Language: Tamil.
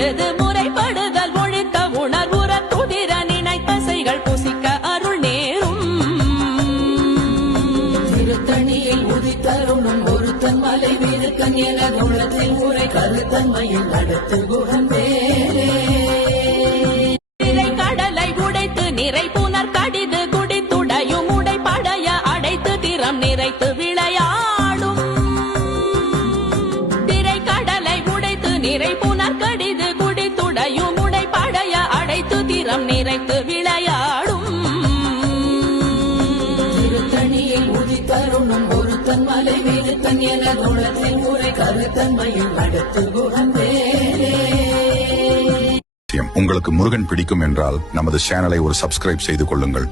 தொழுது முறைப்படுதல் ஒழுக்க உணர்வுற துதிர நினைப்பசைகள் புசிக்க அருள் நேரும். திருத்தணியில் உதித்தருணும் ஒருத்தன் மலை வீருக்கன் என உள்ளத்தில் உரை கருத்தன்மையில் நடத்து குகந்தேரே. கடலை உடைத்து நிறை புனர் கடிது குடித்துடையும் உடை படைய அடைத்து திறம் நிறைத்து விளையாடும். திரை கடலை உடைத்து நிறை புனர் கடிது குடித்துடையும் உடை படைய அடைத்து திறம் நிறைத்து விளையாடும். திருத்தணியில் உதித்தருணும் ஒருத்தன் மலை வீருக்கன் என உள்ளத்தில் உரை கருத்தன்மையில் நடத்து குகந்தேரே. உங்களுக்கு முருகன் பிடிக்கும் என்றால் நமது சேனலை ஒரு சப்ஸ்கிரைப் செய்து கொள்ளுங்கள்.